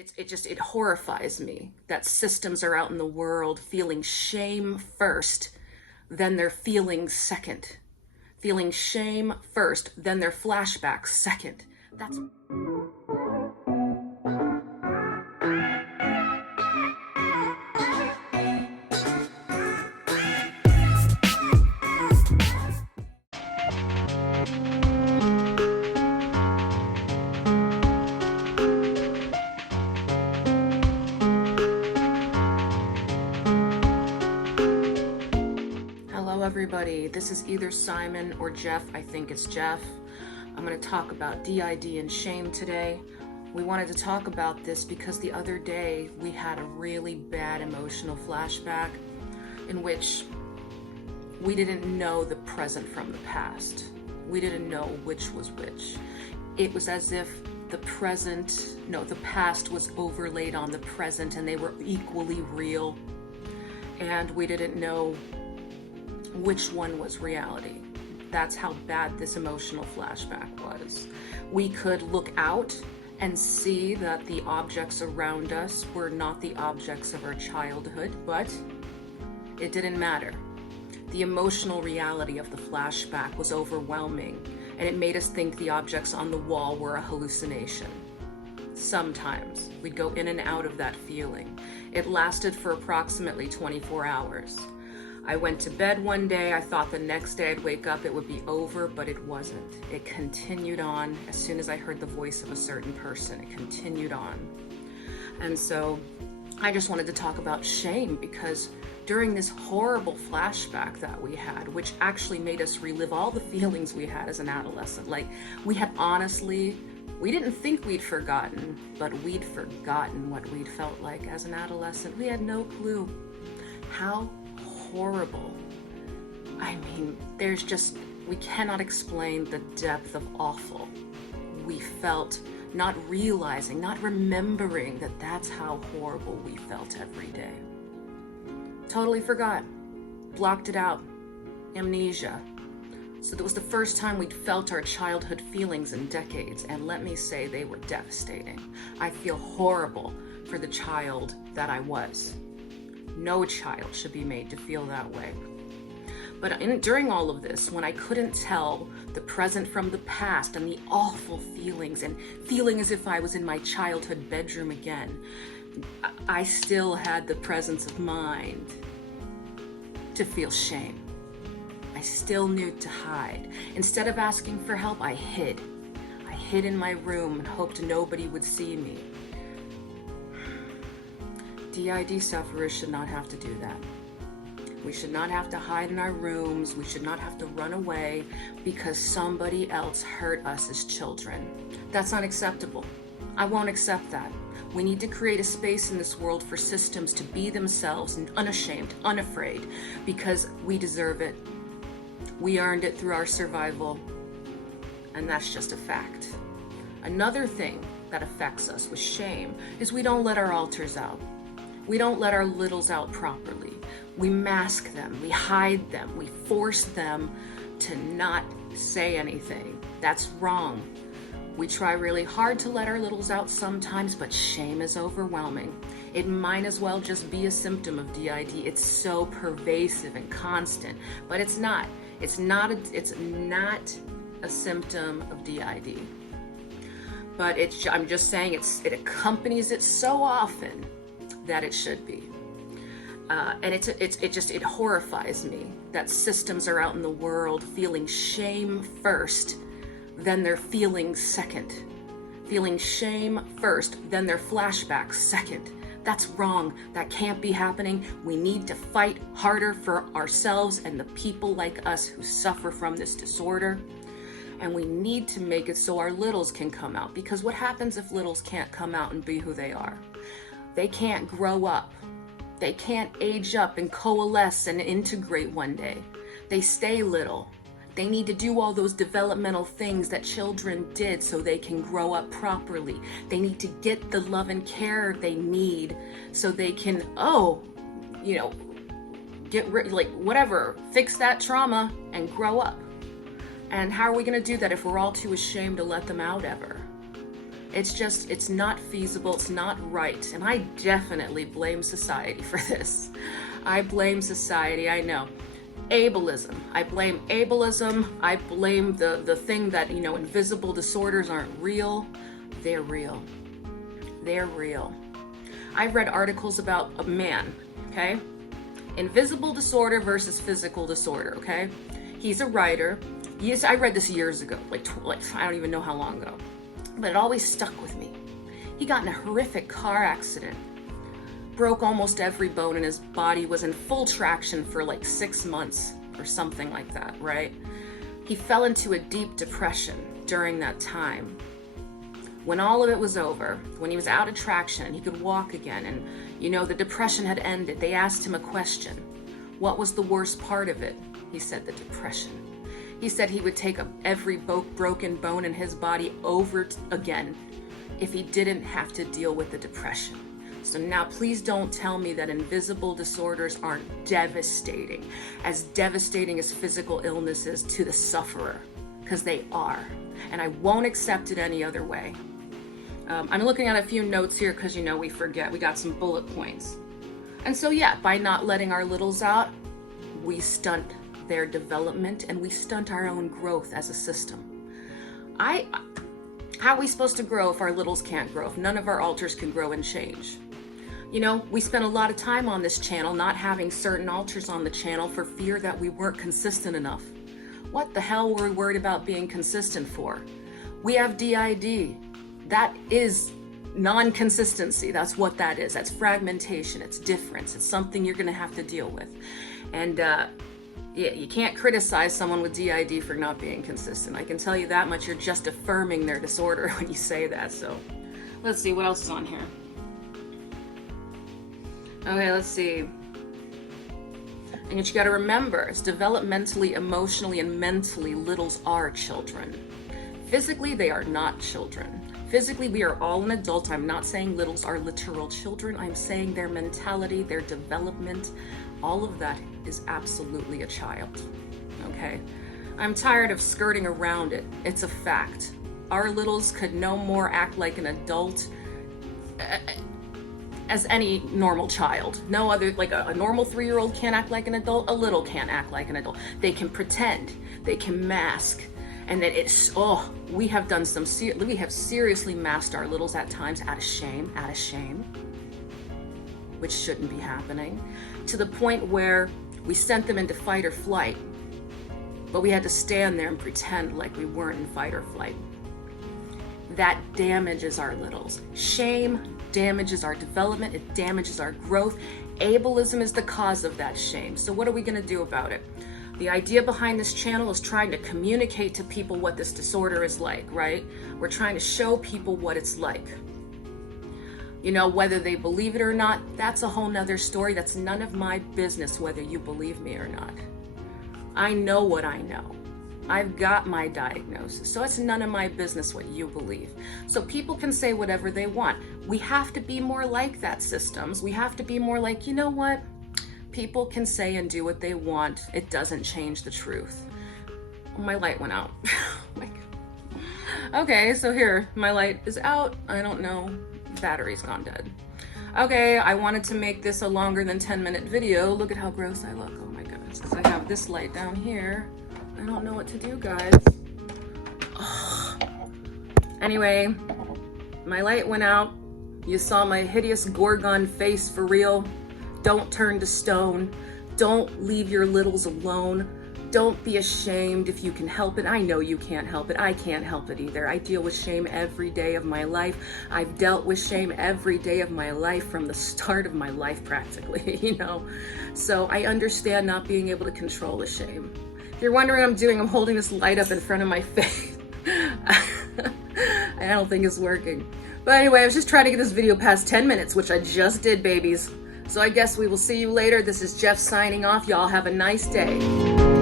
It horrifies me that systems are out in the world feeling shame first, then their feelings second. Feeling shame first, then their flashbacks second. That's Hello, everybody. This is either Simon or Jeff. I think it's Jeff. I'm going to talk about DID and shame today. We wanted to talk about this because the other day we had a really bad emotional flashback in which we didn't know the present from the past. We didn't know which was which. It was as if the past was overlaid on the present and they were equally real. And we didn't know which one was reality. That's how bad this emotional flashback was. We could look out and see that the objects around us were not the objects of our childhood, but it didn't matter. The emotional reality of the flashback was overwhelming, and it made us think the objects on the wall were a hallucination. Sometimes we'd go in and out of that feeling. It lasted for approximately 24 hours. I went to bed one day, I thought the next day I'd wake up, it would be over, but it wasn't. It continued on. As soon as I heard the voice of a certain person, it continued on. And so I just wanted to talk about shame, because during this horrible flashback that we had, which actually made us relive all the feelings we had as an adolescent, like we didn't think we'd forgotten, but we'd forgotten what we'd felt like as an adolescent. We had no clue. How horrible. I mean, we cannot explain the depth of awful we felt, not realizing, not remembering that that's how horrible we felt every day. Totally forgot. Blocked it out. Amnesia. So that was the first time we'd felt our childhood feelings in decades, and let me say they were devastating. I feel horrible for the child that I was. No child should be made to feel that way. But during all of this, when I couldn't tell the present from the past and the awful feelings and feeling as if I was in my childhood bedroom again, I still had the presence of mind to feel shame. I still knew to hide. Instead of asking for help, I hid. I hid in my room and hoped nobody would see me. DID sufferers should not have to do that. We should not have to hide in our rooms. We should not have to run away because somebody else hurt us as children. That's unacceptable. I won't accept that. We need to create a space in this world for systems to be themselves and unashamed, unafraid, because we deserve it. We earned it through our survival, and that's just a fact. Another thing that affects us with shame is we don't let our alters out. We don't let our littles out properly. We mask them, we hide them, we force them to not say anything. That's wrong. We try really hard to let our littles out sometimes, but shame is overwhelming. It might as well just be a symptom of DID. It's so pervasive and constant, but it's not. It's not a symptom of DID. But I'm just saying it accompanies it so often that it should be. And it horrifies me that systems are out in the world feeling shame first, then their feelings second. Feeling shame first, then their flashbacks second. That's wrong. That can't be happening. We need to fight harder for ourselves and the people like us who suffer from this disorder. And we need to make it so our littles can come out, because what happens if littles can't come out and be who they are? They can't grow up. They can't age up and coalesce and integrate one day. They stay little. They need to do all those developmental things that children did so they can grow up properly. They need to get the love and care they need so they can, fix that trauma and grow up. And how are we going to do that if we're all too ashamed to let them out ever? It's not feasible, it's not right. And I definitely blame society for this. I blame society, I know. Ableism. I blame ableism. I blame the thing that, invisible disorders aren't real. They're real. They're real. I've read articles about a man, okay? Invisible disorder versus physical disorder, okay? He's a writer. Yes, I read this years ago, like I don't even know how long ago, but it always stuck with me. He got in a horrific car accident, broke almost every bone in his body, was in full traction for like 6 months or something like that, right? He fell into a deep depression during that time. When all of it was over, when he was out of traction and he could walk again and, the depression had ended, they asked him a question. What was the worst part of it? He said the depression. He said he would take every broken bone in his body over again if he didn't have to deal with the depression. So now please don't tell me that invisible disorders aren't devastating as physical illnesses to the sufferer, because they are. And I won't accept it any other way. I'm looking at a few notes here because, we forget. We got some bullet points. And so, by not letting our littles out, we stunt their development and we stunt our own growth as a system. How are we supposed to grow if our littles can't grow, if none of our alters can grow and change? We spent a lot of time on this channel not having certain alters on the channel for fear that we weren't consistent enough. What the hell were we worried about being consistent for? We have DID. That is non-consistency. That's what that is. That's fragmentation. It's difference. It's something you're going to have to deal with. And you can't criticize someone with DID for not being consistent. I can tell you that much. You're just affirming their disorder when you say that. So let's see what else is on here. Okay, let's see. And what you got to remember is developmentally, emotionally, and mentally, littles are children. Physically, they are not children. Physically, we are all an adult. I'm not saying littles are literal children. I'm saying their mentality, their development, all of that is absolutely a child. Okay? I'm tired of skirting around it. It's a fact. Our littles could no more act like an adult as any normal child. No other, like a normal 3-year-old can't act like an adult, a little can't act like an adult. They can pretend, they can mask, and that we have done we have seriously masked our littles at times out of shame, which shouldn't be happening, to the point where we sent them into fight or flight, but we had to stand there and pretend like we weren't in fight or flight. That damages our littles. Shame damages our development, it damages our growth. Ableism is the cause of that shame. So what are we going to do about it? The idea behind this channel is trying to communicate to people what this disorder is like, right? We're trying to show people what it's like. Whether they believe it or not, that's a whole nother story. That's none of my business whether you believe me or not. I know what I know. I've got my diagnosis, so it's none of my business what you believe. So people can say whatever they want. We have to be more like that, systems. We have to be more like, you know what? People can say and do what they want. It doesn't change the truth. Oh, my light went out. Okay, so here, my light is out. I don't know. Battery's gone dead. Okay, I wanted to make this a longer than 10-minute video. Look at how gross I look. Oh my goodness, because I have this light down here. I don't know what to do, guys. Ugh. Anyway, my light went out. You saw my hideous Gorgon face for real. Don't turn to stone. Don't leave your littles alone. Don't be ashamed if you can help it. I know you can't help it. I can't help it either. I deal with shame every day of my life. I've dealt with shame every day of my life from the start of my life practically, So I understand not being able to control the shame. If you're wondering what I'm doing, I'm holding this light up in front of my face. I don't think it's working. But anyway, I was just trying to get this video past 10 minutes, which I just did, babies. So I guess we will see you later. This is Jeff signing off. Y'all have a nice day.